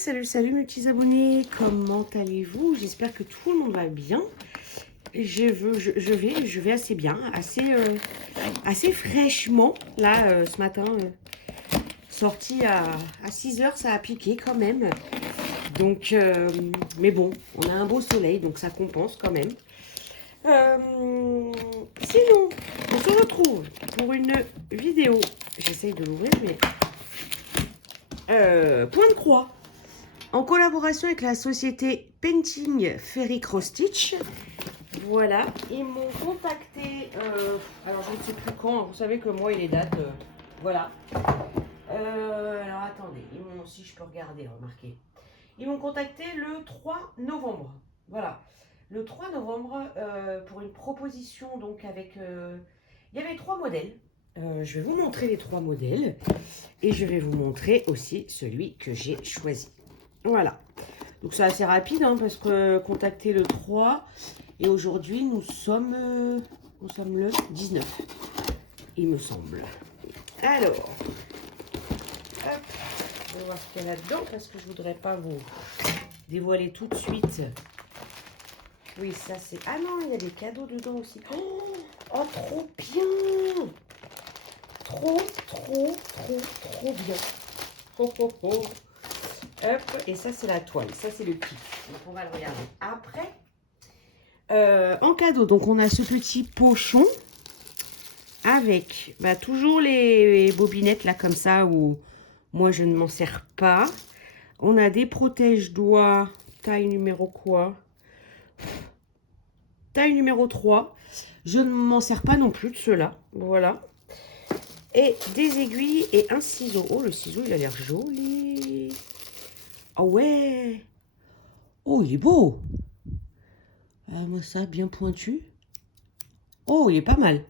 Salut mes petits abonnés, comment allez-vous? J'espère que tout le monde va bien. Je vais assez bien, assez fraîchement. Là, ce matin, sorti à 6 heures, ça a piqué quand même. Donc, mais bon, on a un beau soleil, donc ça compense quand même. Sinon, on se retrouve pour une vidéo. J'essaye de l'ouvrir, mais... point de croix. En collaboration avec la société Painting Ferry Cross Stitch. Voilà, ils m'ont contacté, alors je ne sais plus quand, vous savez que moi et les dates, voilà. Alors attendez, si je peux regarder, remarquez. Ils m'ont contacté le 3 novembre, voilà. Le 3 novembre, pour une proposition, donc avec, il y avait 3 modèles. Je vais vous montrer les 3 modèles et je vais vous montrer aussi celui que j'ai choisi. Voilà, donc c'est assez rapide hein, parce que contacté le 3 et aujourd'hui nous sommes le 19, il me semble. Alors, hop, je vais voir ce qu'il y a là-dedans parce que je voudrais pas vous dévoiler tout de suite. Oui, ça c'est... Ah non, il y a des cadeaux dedans aussi. Oh, trop bien! Trop bien. Oh, oh, oh. Hop, et ça c'est la toile, ça c'est le kit. Donc on va le regarder après. En cadeau, donc on a ce petit pochon avec toujours les bobinettes là comme ça où moi je ne m'en sers pas. On a des protège-doigts, taille numéro quoi? Taille numéro 3. Je ne m'en sers pas non plus de ceux-là, voilà. Et des aiguilles et un ciseau. Oh, le ciseau il a l'air joli. Oh ouais. Oh, il est beau. Moi ça, bien pointu. Oh, il est pas mal.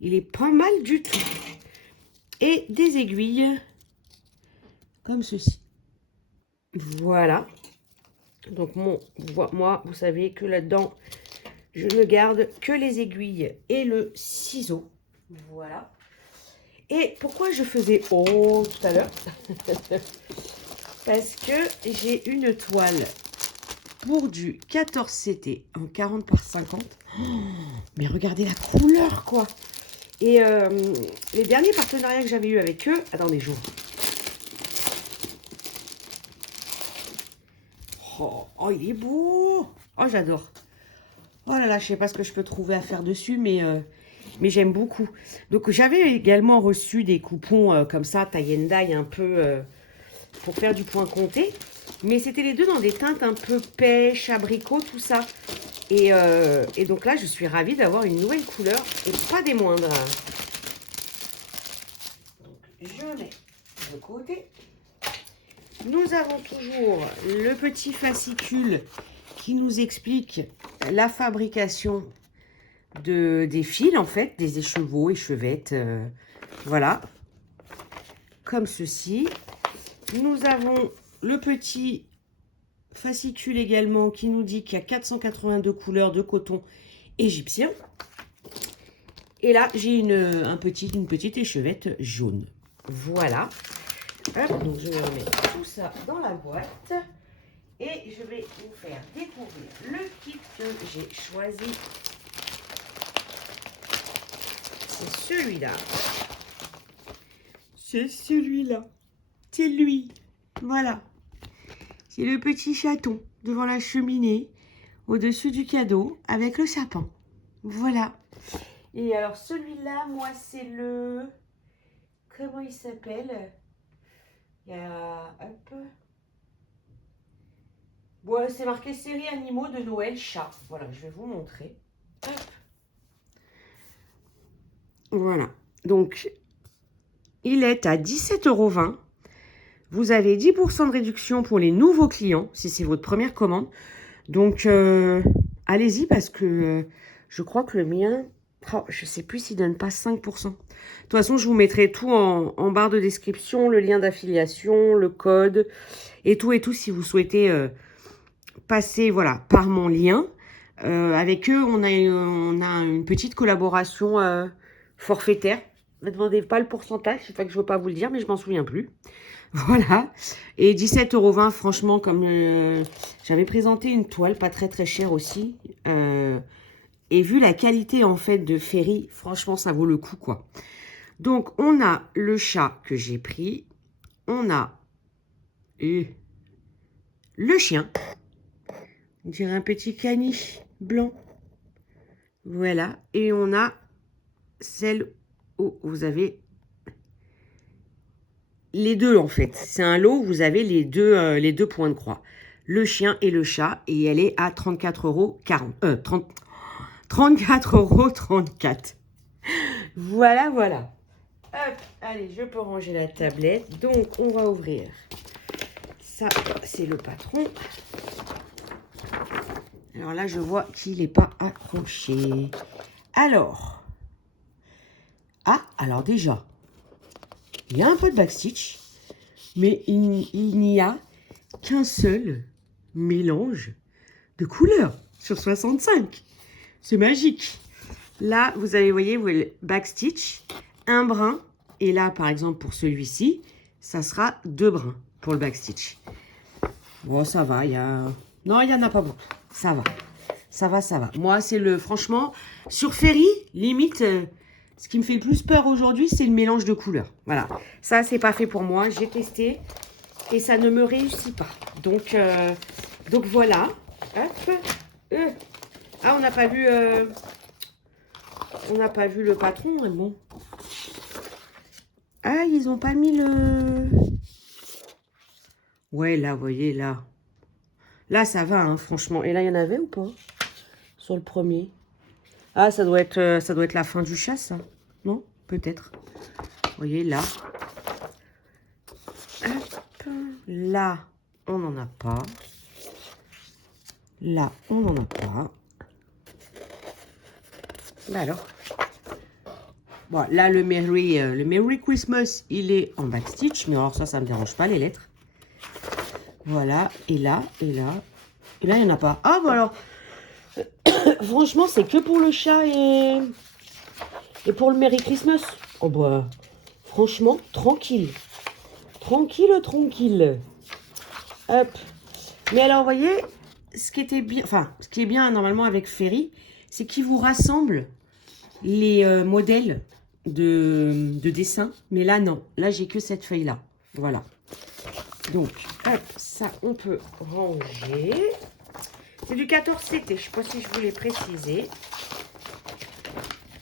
Il est pas mal du tout. Et des aiguilles comme ceci. Voilà. Donc moi, vous savez que là-dedans, je ne garde que les aiguilles et le ciseau. Voilà. Et pourquoi je faisais oh tout à l'heure? Parce que j'ai une toile pour du 14 CT en 40 par 50. Oh, mais regardez la couleur quoi. Et les derniers partenariats que j'avais eu avec eux, attendez, j'ouvre. Oh, il est beau. Oh, j'adore. Oh là là, je sais pas ce que je peux trouver à faire dessus, mais j'aime beaucoup. Donc, j'avais également reçu des coupons comme ça, tie and dye, un peu pour faire du point compté. Mais c'était les deux dans des teintes un peu pêche, abricot, tout ça. Et donc là, je suis ravie d'avoir une nouvelle couleur et pas des moindres. Donc, je mets de côté. Nous avons toujours le petit fascicule qui nous explique la fabrication des fils, en fait, des écheveaux, échevettes, voilà, comme ceci. Nous avons le petit fascicule également qui nous dit qu'il y a 482 couleurs de coton égyptien. Et là, j'ai une petite échevette jaune. Voilà. Hop, donc je vais remettre tout ça dans la boîte. Et je vais vous faire découvrir le kit que j'ai choisi. C'est celui-là. C'est celui-là. C'est lui. Voilà. C'est le petit chaton devant la cheminée, au-dessus du cadeau, avec le sapin. Voilà. Et alors celui-là, moi, c'est le... Comment il s'appelle? Il y a... Hop. Bon, c'est marqué série animaux de Noël chat. Voilà, je vais vous montrer. Hop. Voilà. Donc, il est à 17,20 €. Vous avez 10% de réduction pour les nouveaux clients, si c'est votre première commande. Donc, allez-y parce que je crois que le mien, je ne sais plus s'il ne donne pas 5%. De toute façon, je vous mettrai tout en barre de description, le lien d'affiliation, le code et tout si vous souhaitez passer voilà, par mon lien. Avec eux, on a une petite collaboration forfaitaire. Ne me demandez pas le pourcentage, c'est pas que je ne veux pas vous le dire, mais je m'en souviens plus. Voilà. Et 17,20 €, franchement, comme j'avais présenté une toile, pas très très chère aussi. Et vu la qualité, en fait, de Ferry, franchement, ça vaut le coup, quoi. Donc, on a le chat que j'ai pris. On a le chien. On dirait un petit caniche blanc. Voilà. Et on a celle où vous avez les deux, en fait. C'est un lot où vous avez les deux points de croix. Le chien et le chat. Et elle est à 34,40 €. 34,34 €. Voilà, voilà. Hop, allez, je peux ranger la tablette. Donc, on va ouvrir. Ça, c'est le patron. Alors là, je vois qu'il n'est pas accroché. Alors. Ah, alors déjà, il y a un peu de backstitch, mais il n'y a qu'un seul mélange de couleurs sur 65. C'est magique. Là, vous avez, voyez, le backstitch, un brin. Et là, par exemple, pour celui-ci, ça sera 2 brins pour le backstitch. Bon, ça va, il y a... Non, il n'y en a pas beaucoup. Ça va. Ça va, ça va. Moi, c'est le... Franchement, sur Ferry, limite, ce qui me fait le plus peur aujourd'hui, c'est le mélange de couleurs. Voilà. Ça, c'est pas fait pour moi. J'ai testé et ça ne me réussit pas. Donc voilà. Hop. Ah, on n'a pas vu... On n'a pas vu le patron, mais bon. Ah, ils n'ont pas mis le... Ouais, là, vous voyez, là. Là, ça va, hein, franchement. Et là, il y en avait ou pas? Sur le premier. Ah, ça doit être la fin du chat, ça. Non? Peut-être. Vous voyez, là. Hop. Là, on n'en a pas. Là, on n'en a pas. Bah alors. Bon, là, le Merry Christmas, il est en backstitch. Mais alors ça me dérange pas, les lettres. Voilà. Et là, et là. Et là, il n'y en a pas. Ah, bah alors. Franchement, c'est que pour le chat et pour le Merry Christmas. Oh, bah. Franchement, tranquille. Tranquille, tranquille. Hop. Mais alors, vous voyez, ce qui était bien, enfin, ce qui est bien normalement avec Ferry, c'est qu'il vous rassemble les modèles de dessin. Mais là, non. Là, j'ai que cette feuille-là. Voilà. Donc, hop, ça, on peut ranger. C'est du 14 CT. Je ne sais pas si je vous l'ai précisé.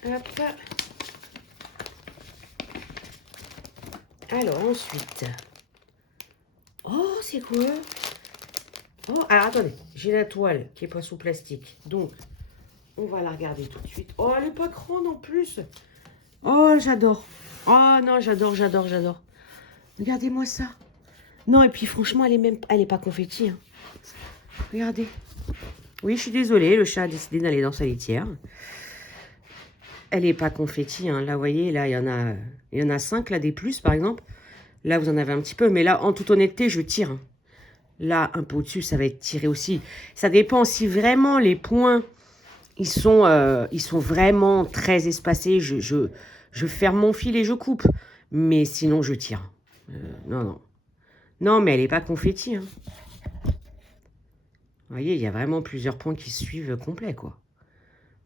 Hop. Alors, ensuite. Oh, c'est quoi? Oh, alors attendez. J'ai la toile qui n'est pas sous plastique. Donc, on va la regarder tout de suite. Oh, elle n'est pas grande en plus. Oh, j'adore. Oh non, j'adore, j'adore, j'adore. Regardez-moi ça. Non, et puis franchement, elle est pas confetti. Hein. Regardez. Oui, je suis désolée, le chat a décidé d'aller dans sa litière. Elle n'est pas confetti. Hein. Là, vous voyez, là, il y en a 5, là, des plus, par exemple. Là, vous en avez un petit peu. Mais là, en toute honnêteté, je tire. Hein. Là, un peu au-dessus, ça va être tiré aussi. Ça dépend si vraiment les points, ils sont vraiment très espacés. Je ferme mon fil et je coupe. Mais sinon, je tire. Non, non. Non, mais elle n'est pas confetti. Hein. Vous voyez, il y a vraiment plusieurs points qui suivent complet, quoi.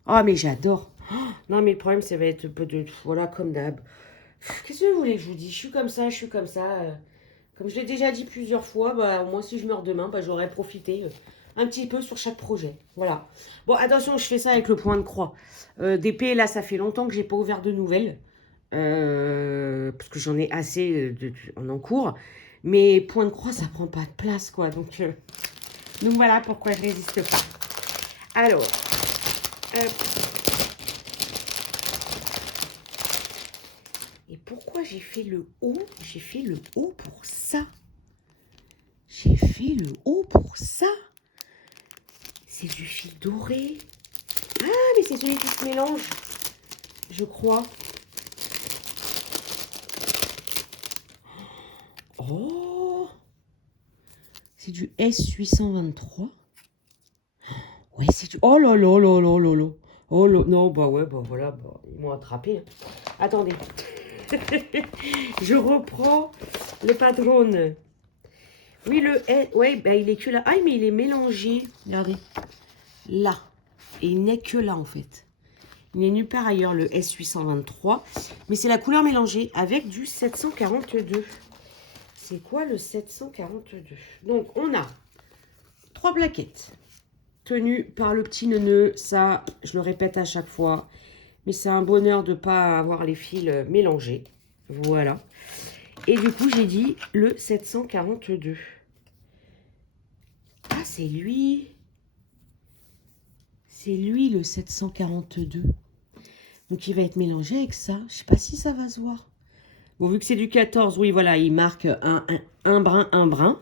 Oh, mais j'adore. Oh, non, mais le problème, ça va être un peu de... Voilà, comme d'hab. Qu'est-ce que vous voulez que je vous dise? Je suis comme ça, je suis comme ça. Comme je l'ai déjà dit plusieurs fois, bah, moi, si je meurs demain, bah, j'aurais profité un petit peu sur chaque projet. Voilà. Bon, attention, je fais ça avec le point de croix. D'épée, là, ça fait longtemps que j'ai pas ouvert de nouvelles. Parce que j'en ai assez en encours. Mais point de croix, ça prend pas de place, quoi. Donc voilà pourquoi je résiste pas. Alors, et pourquoi j'ai fait le haut? J'ai fait le haut pour ça. J'ai fait le haut pour ça. C'est du fil doré. Ah, mais c'est celui qui se mélange, je crois. Oh, c'est du S823. Ouais, c'est du... Oh là là là là là là. Oh là... Non, bah ouais, bah voilà, bah, ils m'ont attrapé. Hein. Attendez. Je reprends. Le patron. Oui, ouais, bah, il est que là. Ah, mais il est mélangé. Regardez. Là. Et il n'est que là, en fait. Il n'est nulle part ailleurs, le S823. Mais c'est la couleur mélangée avec du 742. C'est quoi le 742? Donc, on a 3 plaquettes tenues par le petit neuneu. Ça, je le répète à chaque fois. Mais c'est un bonheur de ne pas avoir les fils mélangés. Voilà. Et du coup, j'ai dit le 742. Ah, c'est lui. C'est lui le 742. Donc, il va être mélangé avec ça. Je sais pas si ça va se voir. Bon, vu que c'est du 14, oui, voilà, il marque un brin.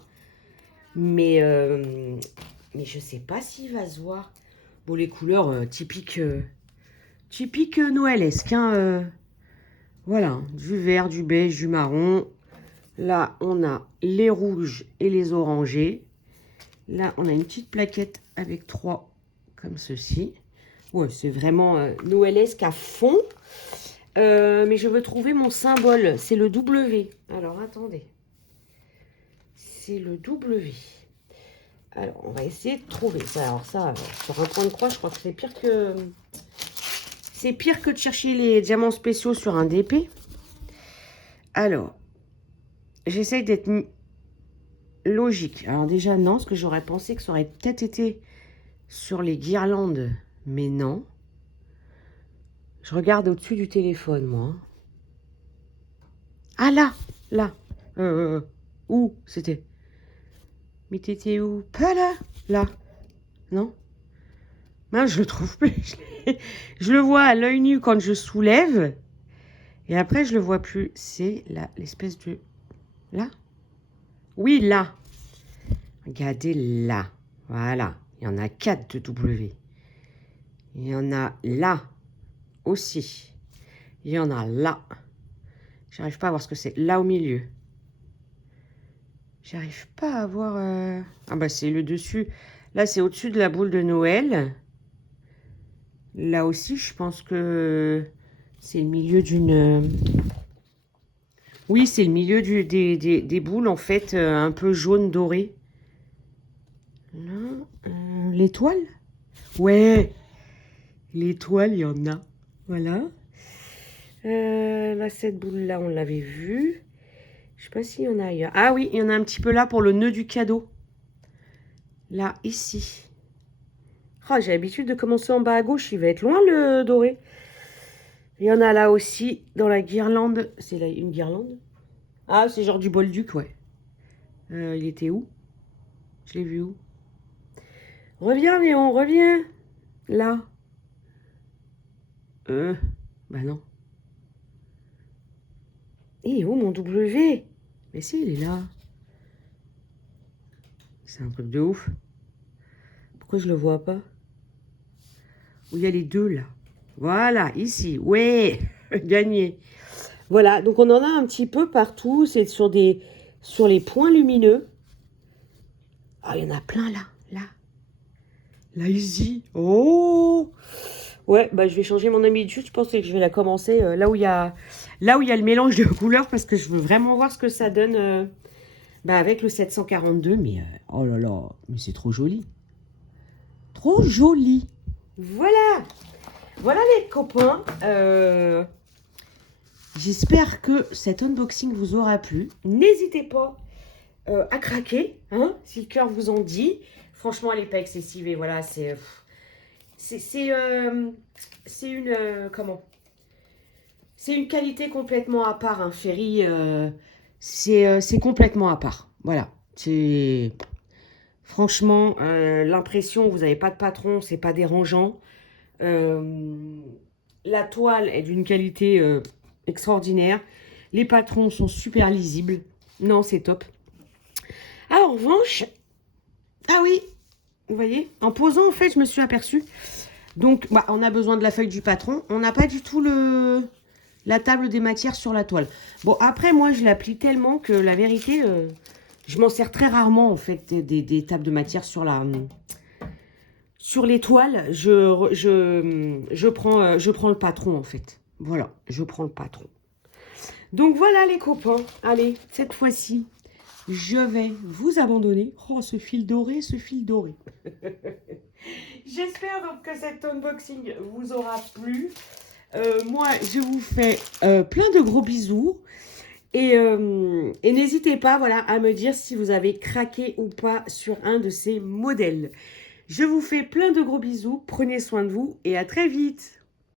Mais je sais pas s'il va se voir. Bon, les couleurs typiques noëlesques. Hein, voilà, du vert, du beige, du marron. Là, on a les rouges et les orangés. Là, on a une petite plaquette avec 3 comme ceci. Ouais, c'est vraiment noëlesque à fond. Mais je veux trouver mon symbole. C'est le W. Alors, attendez. C'est le W. Alors, on va essayer de trouver ça. Alors ça, sur un point de croix, je crois que c'est pire que... C'est pire que de chercher les diamants spéciaux sur un DP. Alors, j'essaye d'être logique. Alors déjà, non, parce que j'aurais pensé que ça aurait peut-être été sur les guirlandes. Mais non. Je regarde au-dessus du téléphone, moi. Ah, là. Où c'était? Mais t'étais où? Pas là. Là. Non? Non, je le trouve plus. Je le vois à l'œil nu quand je soulève. Et après, je le vois plus. C'est là, l'espèce de... Là? Oui, là. Regardez là. Voilà. Il y en a 4 de W. Il y en a là aussi. Il y en a là. J'arrive pas à voir ce que c'est. Là au milieu. J'arrive pas à voir... Ah bah c'est le dessus. Là, c'est au-dessus de la boule de Noël. Là aussi, je pense que c'est le milieu d'une... Oui, c'est le milieu des boules, en fait, un peu jaune doré. L'étoile? Ouais, l'étoile, il y en a. Voilà. Là, cette boule-là, on l'avait vue. Je sais pas s'il y en a ailleurs. Ah oui, il y en a un petit peu là pour le nœud du cadeau. Là, ici. Oh, j'ai l'habitude de commencer en bas à gauche. Il va être loin, le doré. Il y en a là aussi, dans la guirlande. C'est une guirlande? Ah, c'est genre du bolduc, ouais. Il était où? Je l'ai vu où? Reviens, Léon, reviens. Là. Bah non. Et où mon W? Mais si, il est là. C'est un truc de ouf. Pourquoi je le vois pas? Où il y a les deux, là. Voilà, ici. Ouais, gagné. Voilà, donc on en a un petit peu partout. C'est sur les points lumineux. Ah, il y en a plein, là. Là, ici. Oh! Ouais, bah je vais changer mon habitude. Je pense que je vais la commencer là où il y a le mélange de couleurs parce que je veux vraiment voir ce que ça donne avec le 742. Mais oh là là, mais c'est trop joli. Trop joli. Voilà. Voilà les copains. J'espère que cet unboxing vous aura plu. N'hésitez pas à craquer, hein, si le cœur vous en dit. Franchement, elle n'est pas excessive et voilà, c'est une comment? C'est une qualité complètement à part, un Ferry. C'est complètement à part. Voilà. C'est franchement l'impression que vous n'avez pas de patron, c'est pas dérangeant. La toile est d'une qualité extraordinaire. Les patrons sont super lisibles. Non, c'est top. Ah, en revanche, ah oui, vous voyez, en posant, en fait, je me suis aperçue. Donc, bah, on a besoin de la feuille du patron. On n'a pas du tout la table des matières sur la toile. Bon, après, moi, je l'applique tellement que la vérité, je m'en sers très rarement, en fait, des tables de matière sur les toiles. Je prends le patron, en fait. Voilà, je prends le patron. Donc voilà les copains. Allez, cette fois-ci, je vais vous abandonner. Oh, ce fil doré, ce fil doré. J'espère donc que cet unboxing vous aura plu. Moi, je vous fais plein de gros bisous. Et n'hésitez pas, voilà, à me dire si vous avez craqué ou pas sur un de ces modèles. Je vous fais plein de gros bisous. Prenez soin de vous et à très vite.